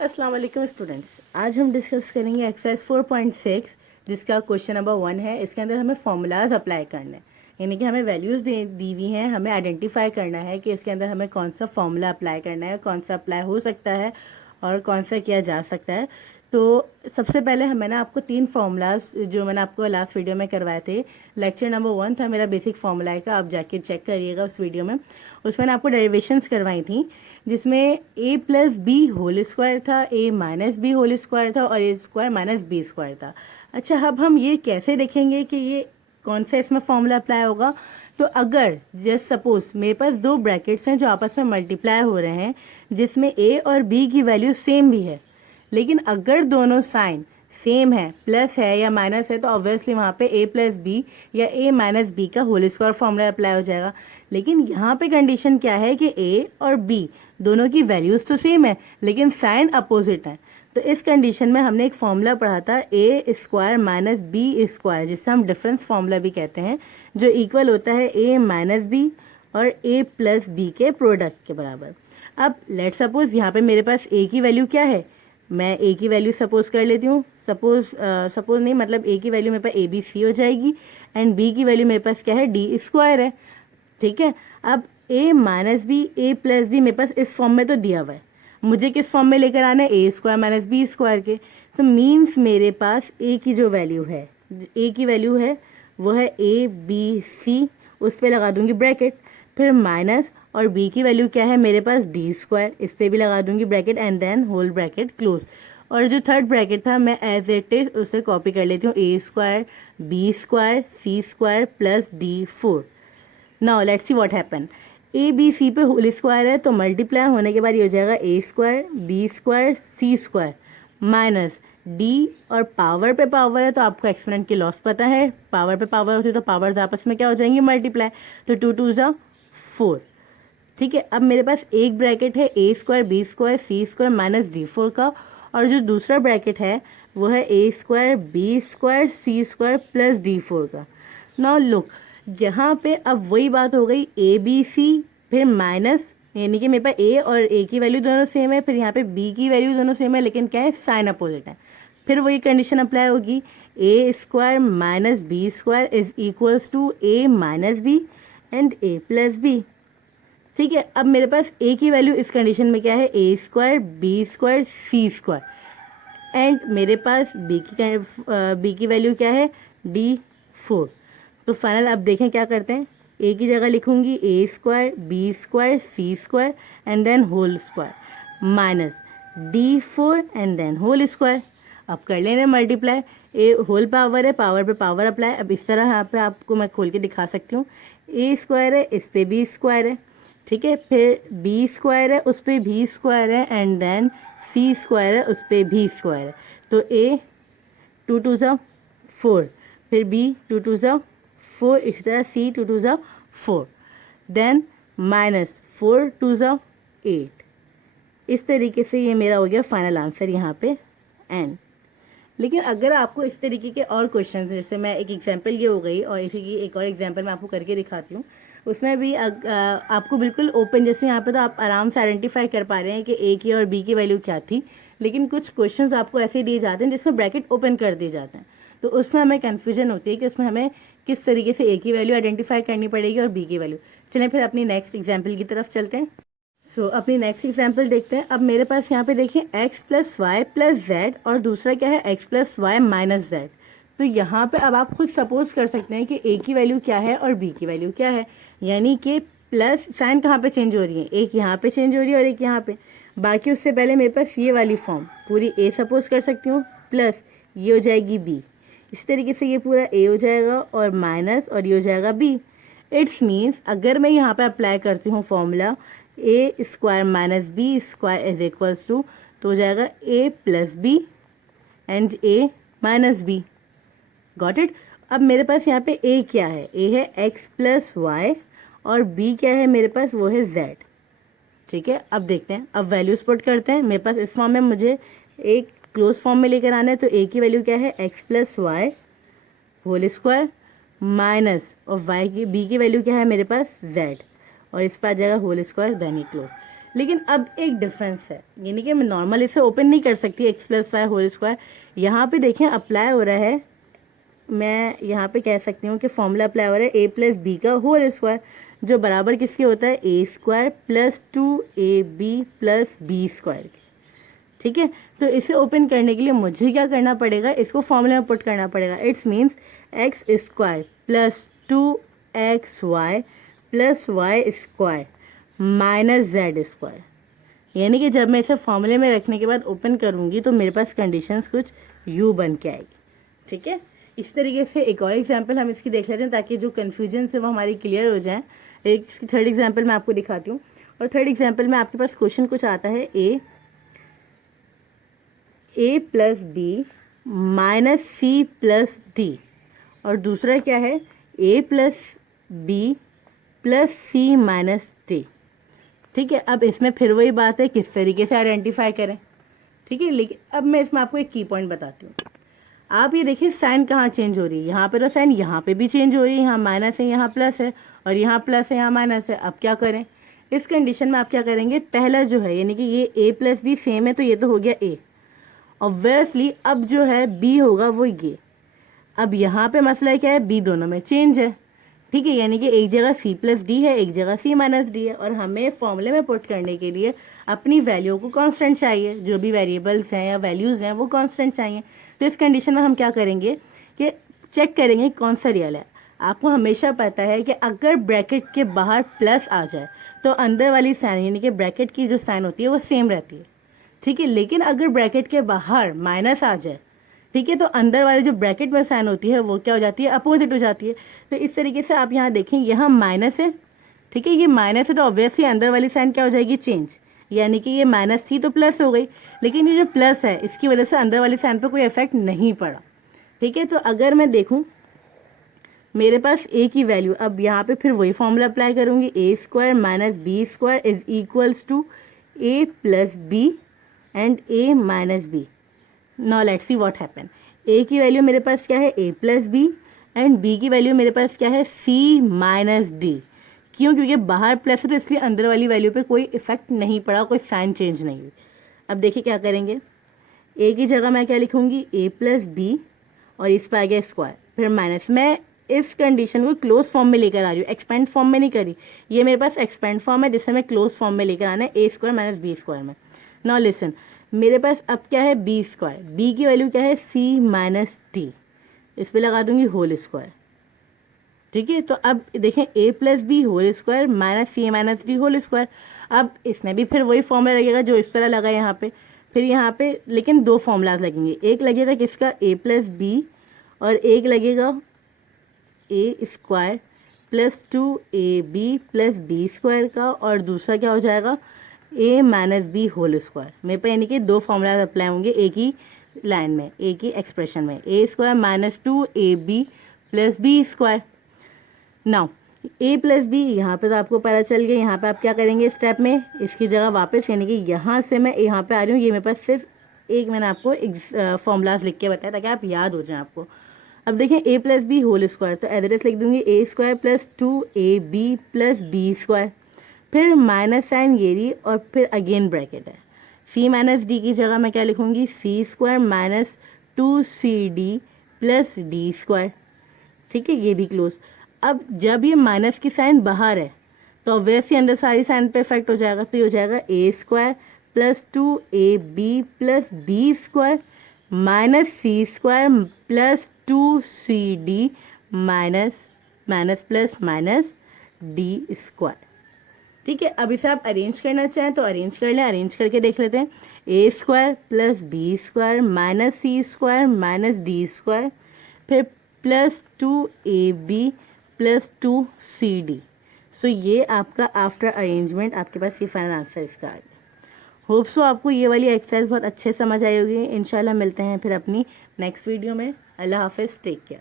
अस्सलाम वालेकुम स्टूडेंट्स, आज हम डिस्कस करेंगे एक्सरसाइज 4.6 जिसका क्वेश्चन नंबर 1 है। इसके अंदर हमें फॉर्मूलाज अप्लाई करने हैं, यानी कि हमें वैल्यूज़ दी हुई हैं, हमें आइडेंटिफाई करना है कि इसके अंदर हमें कौन सा फॉर्मूला अप्लाई करना है, कौन सा अप्लाई हो सकता है और कौन सा किया जा सकता है। तो सबसे पहले मैंने आपको 3 फार्मूलाज जो मैंने आपको लास्ट वीडियो में करवाए थे, लेक्चर नंबर 1 था मेरा बेसिक फार्मूला का, आप जाके चेक करिएगा उस वीडियो में। उसमें मैंने आपको डेरिवेशंस करवाई थी जिसमें a plus B whole square था, a minus B whole square था और a square minus B square था। अच्छा, अब हम ये कैसे देखेंगे कि ये कौन सा इसमें फॉर्मूला अप्लाई होगा। तो अगर जस्ट सपोज मेरे पास 2 ब्रैकेट्स हैं जो आपस में मल्टीप्लाई हो रहे हैं, जिसमें a और b की वैल्यू सेम भी है, लेकिन अगर दोनों साइन सेम है, प्लस है या माइनस है, तो ऑब्वियसली वहाँ पे a प्लस बी या a माइनस बी का होल स्क्वायर फॉर्मूला अप्लाई हो जाएगा। लेकिन यहाँ पे कंडीशन क्या है कि a और b दोनों की वैल्यूज़ तो सेम है लेकिन साइन अपोजिट है। तो इस कंडीशन में हमने एक फॉर्मूला पढ़ा था a square minus B square, जिससे हम डिफरेंस फॉर्मूला भी कहते हैं, जो इक्वल होता है a माइनस बी और a प्लस बी के प्रोडक्ट के बराबर। अब लेट सपोज यहाँ पे मेरे पास a की वैल्यू क्या है, मैं a की वैल्यू सपोज कर लेती हूँ, सपोज नहीं, मतलब a की वैल्यू मेरे पास ए बी सी हो जाएगी एंड b की वैल्यू मेरे पास क्या है, d स्क्वायर है। ठीक है, अब a minus B a plus B मेरे पास इस फॉर्म में तो दिया हुआ है, मुझे किस फॉर्म में लेकर आना है, a square minus B square के। तो मीन्स मेरे पास a की जो वैल्यू है, a की वैल्यू है वो है a b c, उस पर लगा दूंगी ब्रैकेट, फिर माइनस और b की वैल्यू क्या है मेरे पास d स्क्वायर, इस पर भी लगा दूंगी bracket and then whole bracket close. और जो थर्ड ब्रैकेट था मैं एज इट इज उसे कॉपी कर लेती हूँ, a square b square c square plus d4। Now let's see what happen, A B C पे होल स्क्वायर है तो मल्टीप्लाई होने के बाद ये हो जाएगा a square B square C square minus d, और पावर पे पावर है तो आपको एक्सपोनेंट की लॉस पता है, पावर पे पावर होती है तो पावर्स आपस में क्या हो जाएंगी, मल्टीप्लाई, तो 2 2 ज़ा 4। ठीक है, अब मेरे पास एक ब्रैकेट है a square B square C square minus d4 का, और जो दूसरा ब्रैकेट है वो है a square B square C square plus d4 का। नाउ लुक, यहाँ पे अब वही बात हो गई, ए बी सी फिर माइनस, यानी कि मेरे पास a और a की वैल्यू दोनों सेम है, फिर यहाँ पे b की वैल्यू दोनों सेम है, लेकिन क्या है, साइन अपोजिट है। फिर वही कंडीशन अप्लाई होगी, a square minus B square is equals to a minus B and a plus B. ठीक है, अब मेरे पास a की वैल्यू इस कंडीशन में क्या है, a square B square C square and मेरे पास b की वैल्यू क्या है, d4। तो फाइनल अब देखें क्या करते हैं, a की जगह लिखूंगी a square B square C square and then whole square minus d4 and then whole square. अब कर लेना मल्टीप्लाई, ए होल पावर है, पावर पे पावर अप्लाई। अब इस तरह यहाँ पे आपको मैं खोल के दिखा सकती हूँ, a स्क्वायर है इस पे b स्क्वायर है, ठीक है, फिर b स्क्वायर है उस पर भी स्क्वायर है एंड देन c स्क्वायर है उस पर भी स्क्वायर है। तो a 2 2 ज़ा 4, फिर b 2 2 ज़ा 4, इसी तरह c 2 2 ज़ा 4, देन माइनस 4 2 ज़ा 8। इस तरीके से ये मेरा हो गया फाइनल आंसर यहाँ पे n। लेकिन अगर आपको इस तरीके के और क्वेश्चन, जैसे मैं एक एग्जांपल ये हो गई और इसी की एक और एग्जांपल मैं आपको करके दिखाती हूँ, उसमें भी आपको बिल्कुल ओपन, जैसे यहाँ पे तो आप आराम से आइडेंटिफाई कर पा रहे हैं कि a की और b की वैल्यू क्या थी, लेकिन कुछ क्वेश्चंस आपको ऐसे दिए जाते हैं जिसमें ब्रैकेट ओपन कर दिए जाते हैं, तो उसमें हमें कन्फ्यूजन होती है कि उसमें हमें किस तरीके से a की वैल्यू आइडेंटिफाई करनी पड़ेगी और b की वैल्यू। चलें फिर अपनी नेक्स्ट एग्जाम्पल की तरफ चलते हैं। अपनी नेक्स्ट एग्जाम्पल देखते हैं। अब मेरे पास यहाँ पे देखिए x plus Y plus Z और दूसरा क्या है, x plus Y minus Z. तो यहाँ पे अब आप खुद सपोज कर सकते हैं कि a की वैल्यू क्या है और b की वैल्यू क्या है, यानी कि प्लस साइन कहाँ पे चेंज हो रही है, एक यहाँ पे चेंज हो रही है और एक यहाँ पे। बाकी उससे पहले मेरे पास ये वाली फॉर्म पूरी a सपोज कर सकती हूँ, प्लस ये हो जाएगी b, इस तरीके से ये पूरा a हो जाएगा और माइनस और ये हो जाएगा b। इट्स मीन्स अगर मैं यहाँ पे अप्लाई करती हूँ formula a square minus B square is equals to, तो हो जाएगा a plus B and a minus B. Got it. अब मेरे पास यहाँ पे a क्या है, a है x प्लस वाई और b क्या है मेरे पास, वो है z। ठीक है, अब देखते हैं, अब वैल्यूज पुट करते हैं। मेरे पास इस फॉर्म में मुझे एक क्लोज फॉर्म में लेकर आना है, तो a की वैल्यू क्या है, x plus Y whole square minus और b की वैल्यू क्या है मेरे पास, z, और इस पर आ जाएगा होल स्क्वायर देन ही क्लोज। लेकिन अब एक डिफरेंस है, यानी कि मैं नॉर्मल इसे ओपन नहीं कर सकती X plus Y whole square. यहाँ पे देखें अप्लाई हो रहा है, मैं यहाँ पे कह सकती हूँ कि फॉर्मूला अप्लाई हो रहा है ए प्लस बी का होल स्क्वायर, जो बराबर किसके होता है A square plus 2ab plus B square. ठीक है, तो इसे ओपन करने के लिए मुझे क्या करना पड़ेगा, इसको फॉर्मूला में पुट करना पड़ेगा। It's means X square plus 2xy plus Y square minus Z square. यानी कि जब मैं इसे फॉर्मूले में रखने के बाद ओपन करूँगी तो मेरे पास कंडीशंस कुछ यू बन के आएगी। ठीक है, इस तरीके से एक और एग्जांपल हम इसकी देख लेते हैं ताकि जो कन्फ्यूजन है वो हमारी क्लियर हो जाए। एक थर्ड एग्जांपल मैं आपको दिखाती हूँ, और थर्ड एग्जांपल में आपके पास क्वेश्चन कुछ आता है A plus B minus C plus D, और दूसरा क्या है A plus B plus C minus D. ठीक है, अब इसमें फिर वही बात है किस तरीके से आइडेंटिफाई करें। ठीक है, लेकिन अब मैं इसमें आपको एक की पॉइंट बताती हूँ। आप ये देखिए साइन कहाँ चेंज हो रही है, यहाँ पे तो साइन यहाँ पे भी चेंज हो रही है, यहाँ माइनस है यहाँ प्लस है, और यहाँ प्लस है यहाँ माइनस है। अब क्या करें इस कंडीशन में, आप क्या करेंगे, पहला जो है यानी कि ये ए प्लस बी सेम है तो ये तो हो गया ए, ऑब्वियसली अब जो है बी होगा वो ये। अब यहाँ पे मसला क्या है, बी दोनों में चेंज है। ठीक है, यानी कि एक जगह सी प्लस डी है, एक जगह सी माइनस डी है, और हमें फॉर्मूले में पुट करने के लिए अपनी वैल्यू को कांस्टेंट चाहिए, जो भी वेरिएबल्स हैं या वैल्यूज़ हैं वो कांस्टेंट चाहिए। तो इस कंडीशन में हम क्या करेंगे कि चेक करेंगे कौन सा रियल है। आपको हमेशा पता है कि अगर ब्रैकेट के बाहर प्लस आ जाए तो अंदर वाली साइन यानी कि ब्रैकेट की जो साइन होती है वो सेम रहती है। ठीक है, लेकिन अगर ब्रैकेट के बाहर माइनस आ जाए, ठीक है, तो अंदर वाली जो ब्रैकेट में साइन होती है वो क्या हो जाती है, अपोजिट हो जाती है। तो इस तरीके से आप यहाँ देखें यहाँ माइनस है, ठीक है, ये माइनस है तो ऑब्वियसली अंदर वाली साइन क्या हो जाएगी, चेंज, यानी कि ये माइनस थी तो प्लस हो गई। लेकिन ये जो प्लस है इसकी वजह से अंदर वाली साइन पर कोई इफेक्ट नहीं पड़ा। ठीक है, तो अगर मैं देखूँ मेरे पास ए की वैल्यू, अब यहाँ पे फिर वही फॉर्मूला अप्लाई करूँगी, A square minus B square is equals to A plus B and A minus B. Now let's see what happen. A की वैल्यू मेरे पास क्या है, A plus B, and B की वैल्यू मेरे पास क्या है, सी माइनस डी। क्यों, क्योंकि बाहर प्लस है तो इसलिए अंदर वाली वैल्यू पे कोई इफेक्ट नहीं पड़ा, कोई साइन चेंज नहीं हुई। अब देखिए क्या करेंगे, ए की जगह मैं क्या लिखूंगी, ए प्लस बी, और इस पर आ गया स्क्वायर फिर माइनस। मैं इस कंडीशन को क्लोज फॉर्म में लेकर आ रही हूँ, एक्सपेंड फॉर्म में नहीं करी। ये मेरे पास एक्सपेंड फॉर्म है जिसे मैं क्लोज फॉर्म में लेकर आना है, A square minus B square में। नाउ लिसन, मेरे पास अब क्या है, बी स्क्वायर, बी की वैल्यू क्या है, सी माइनस टी, इस पर लगा दूंगी होल स्क्वायर। ठीक है, तो अब देखें A plus B whole square minus C minus D whole square. अब इसमें भी फिर वही फॉर्मूला लगेगा जो इस तरह लगा यहाँ पे, फिर यहाँ पे लेकिन दो फॉर्मूलाज लगेंगे, एक लगेगा किसका, ए प्लस बी, और एक लगेगा A square plus 2ab plus B square का, और दूसरा क्या हो जाएगा, A minus B whole square. मेरे पे यानी कि दो फॉर्मूलाज अप्लाई होंगे एक ही लाइन में, एक ही एक्सप्रेशन में, A square minus 2ab plus B square. Now A plus B यहाँ पे तो आपको पता चल गया, यहाँ पे आप क्या करेंगे स्टेप में, इसकी जगह वापस यानी कि यहाँ से मैं यहाँ पे आ रही हूँ, ये मेरे पास सिर्फ एक मैंने आपको फॉर्मूलाज लिख के बताया ताकि आप याद हो जाए आपको। अब देखें A plus B whole square, तो एड्रेस लिख दूंगी A square plus 2ab plus B square, फिर माइनस साइन ये रही, और फिर अगेन ब्रैकेट है, सी माइनस डी की जगह मैं क्या लिखूंगी, C square minus 2cd plus D square. ठीक है, ये भी क्लोज। अब जब ये माइनस की साइन बाहर है तो ऑब्वियसली अंदर सारी साइन पे इफेक्ट हो जाएगा, तो ये हो जाएगा A square plus 2ab plus B square minus C square plus 2cd minus minus plus minus D square. ठीक है, अब इसे आप अरेंज करना चाहें तो अरेंज कर लें, अरेंज करके देख लेते हैं, A square plus B square minus C square minus D square, फिर plus 2ab plus 2cd। So ये आपका आफ्टर अरेंजमेंट आपके पास ये फाइनल आंसर इसका आ गया। होप सो आपको ये वाली एक्सरसाइज बहुत अच्छे समझ आई होगी। इंशाल्लाह मिलते हैं फिर अपनी नेक्स्ट वीडियो में। अल्लाह हाफिज़, टेक केयर।